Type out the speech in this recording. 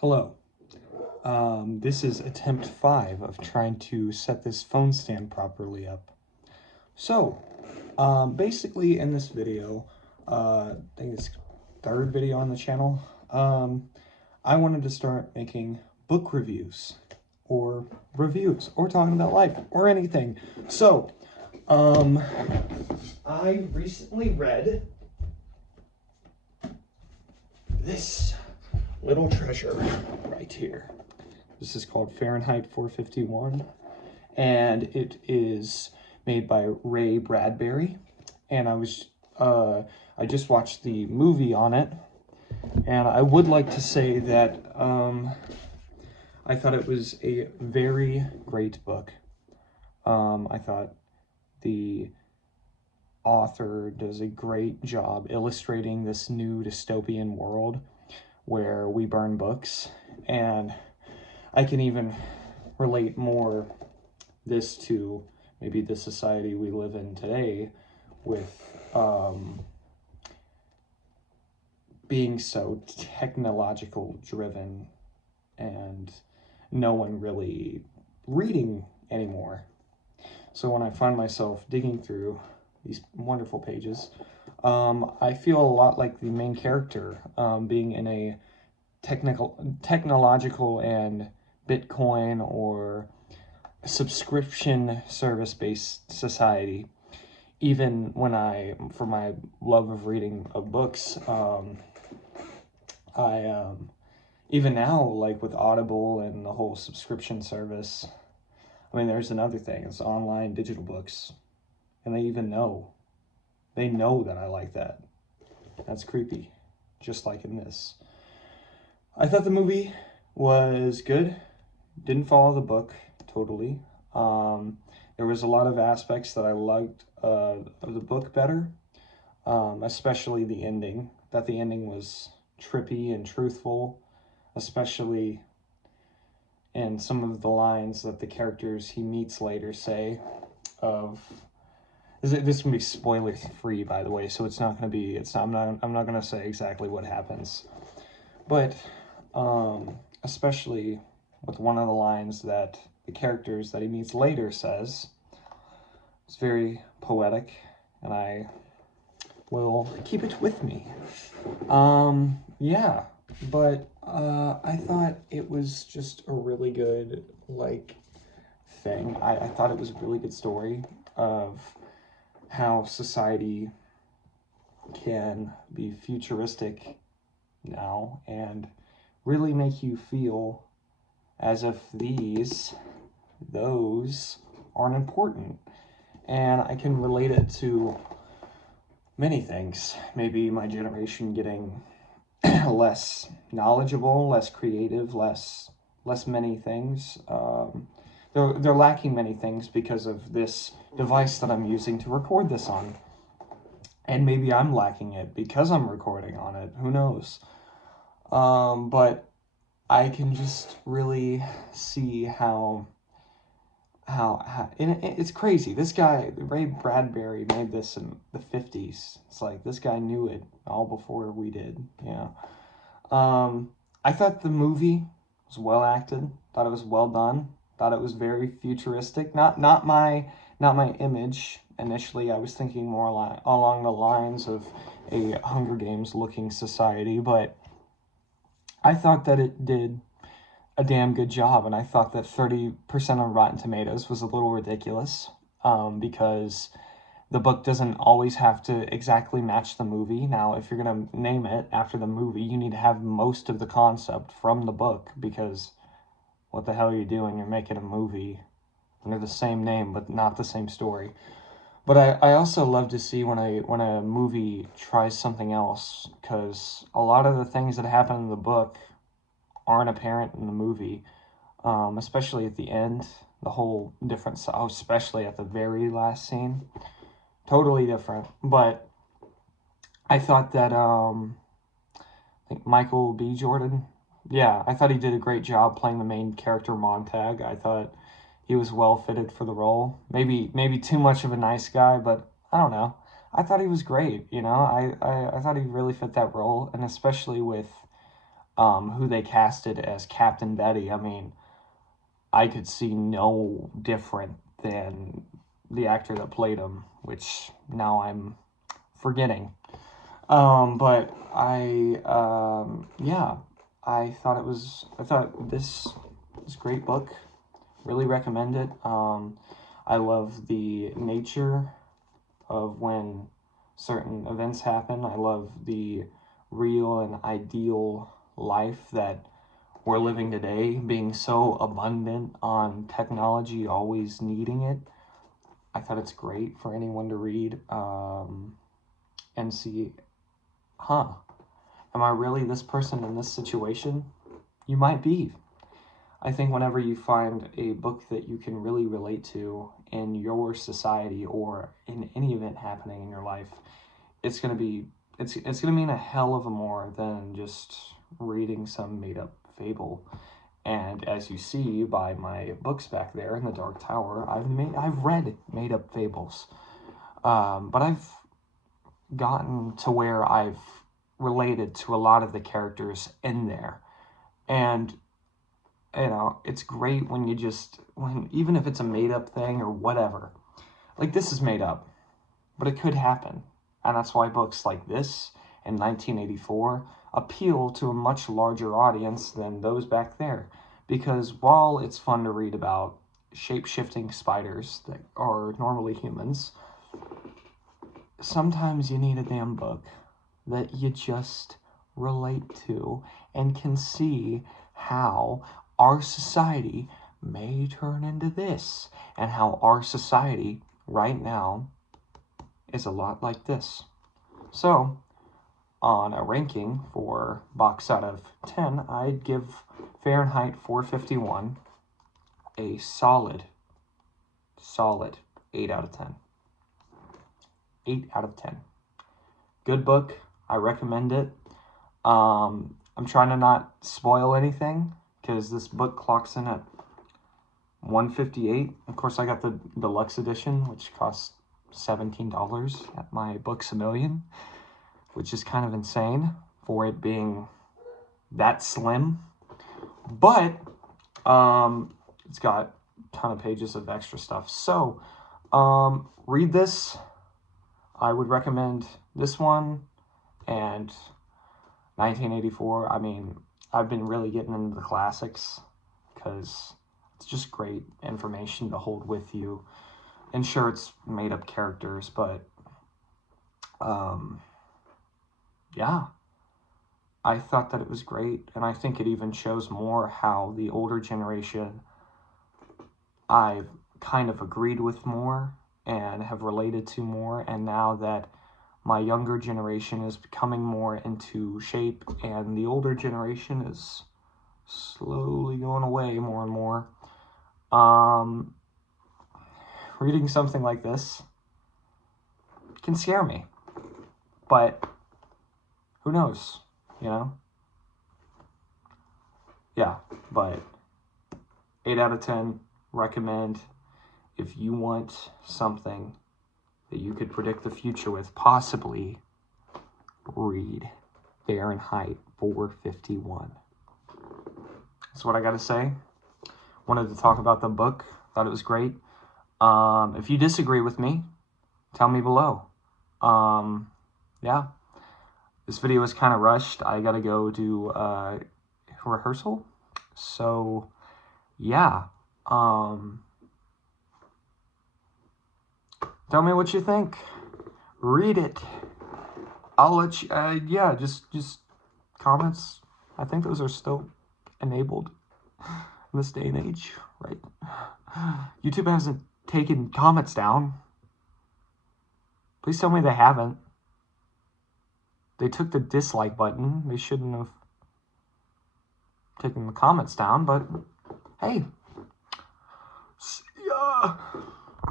Hello. This is attempt 5 of trying to set this phone stand properly up. So, basically in this video, I think it's third video on the channel, I wanted to start making book reviews, or talking about life, or anything. So, I recently read this little treasure right here. This is called Fahrenheit 451, and it is made by Ray Bradbury. And I just watched the movie on it, and I would like to say that I thought it was a very great book. I thought the author does a great job illustrating this new dystopian world where we burn books, and I can even relate more this to maybe the society we live in today with being so technological driven and no one really reading anymore. So when I find myself digging through these wonderful pages, I feel a lot like the main character, being in a technological and Bitcoin or subscription service-based society. Even when for my love of reading of books, even now, like with Audible and the whole subscription service, I mean, there's another thing, it's online digital books, and they know that I like that. That's creepy, just like in this. I thought the movie was good. Didn't follow the book totally. There was a lot of aspects that I liked of the book better, especially the ending. That the ending was trippy and truthful, especially in some of the lines that the characters he meets later say. This can be spoiler free, by the way, so it's not going to be. I'm not going to say exactly what happens, but especially with one of the lines that the characters that he meets later says. It's very poetic, and I will keep it with me. Yeah, but I thought it was just a really good, thing. I thought it was a really good story of how society can be futuristic now and really make you feel as if those aren't important. And I can relate it to many things. Maybe my generation getting less knowledgeable, less creative, less many things. They're lacking many things because of this device that I'm using to record this on. And maybe I'm lacking it because I'm recording on it. Who knows? But I can just really see how and it's crazy. This guy, Ray Bradbury, made this in the 50s. It's like this guy knew it all before we did. Yeah. I thought the movie was well acted. Thought it was well done. Thought it was very futuristic. Not my image. Initially, I was thinking more along the lines of a Hunger Games looking society, but I thought that it did a damn good job, and I thought that 30% on Rotten Tomatoes was a little ridiculous, because the book doesn't always have to exactly match the movie. Now, if you're going to name it after the movie, you need to have most of the concept from the book, because what the hell are you doing? You're making a movie under the same name, but not the same story. But I also love to see when a movie tries something else, because a lot of the things that happen in the book aren't apparent in the movie, especially at the end. The whole different, especially at the very last scene, totally different. But I thought that I think Michael B. Jordan, yeah, I thought he did a great job playing the main character Montag. I thought he was well fitted for the role. Maybe too much of a nice guy, but I don't know. I thought he was great. I thought he really fit that role, and especially with who they casted as Captain Betty, I mean, I could see no different than the actor that played him, which now I'm forgetting. But yeah, I thought this was a great book. Really recommend it. I love the nature of when certain events happen. I love the real and ideal life that we're living today, being so abundant on technology, always needing it. I thought it's great for anyone to read and see, huh, am I really this person in this situation? You might be. I think whenever you find a book that you can really relate to in your society or in any event happening in your life, it's gonna mean a hell of a more than just reading some made up fable. And as you see by my books back there in the Dark Tower, I've read made up fables, but I've gotten to where I've related to a lot of the characters in there, and it's great when even if it's a made up thing or whatever, like this is made up, but it could happen. And that's why books like this in 1984 appeal to a much larger audience than those back there. Because while it's fun to read about shape-shifting spiders that are normally humans, sometimes you need a damn book that you just relate to and can see how our society may turn into this, and how our society right now is a lot like this. So, on a ranking for box out of 10, I'd give Fahrenheit 451 a solid 8 out of 10. 8 out of 10. Good book. I recommend it. I'm trying to not spoil anything because this book clocks in at 158. Of course, I got the deluxe edition, which costs $17 at my Books A Million, which is kind of insane for it being that slim. But it's got a ton of pages of extra stuff. So read this. I would recommend this one and 1984. I mean, I've been really getting into the classics because it's just great information to hold with you. And sure, it's made up characters, but yeah, I thought that it was great. And I think it even shows more how the older generation I've kind of agreed with more and have related to more. And now that my younger generation is becoming more into shape and the older generation is slowly going away more and more, reading something like this can scare me, but who knows, Yeah, but 8 out of 10, recommend. If you want something that you could predict the future with, possibly read Fahrenheit 451. That's what I got to say. Wanted to talk about the book. Thought it was great. If you disagree with me, tell me below. Yeah. This video was kind of rushed. I got to go do rehearsal. So, yeah. Tell me what you think. Read it. I'll let you, yeah, just comments. I think those are still enabled in this day and age, right? YouTube hasn't taken comments down. Please tell me they haven't. They took the dislike button. They shouldn't have taken the comments down, but hey. See ya.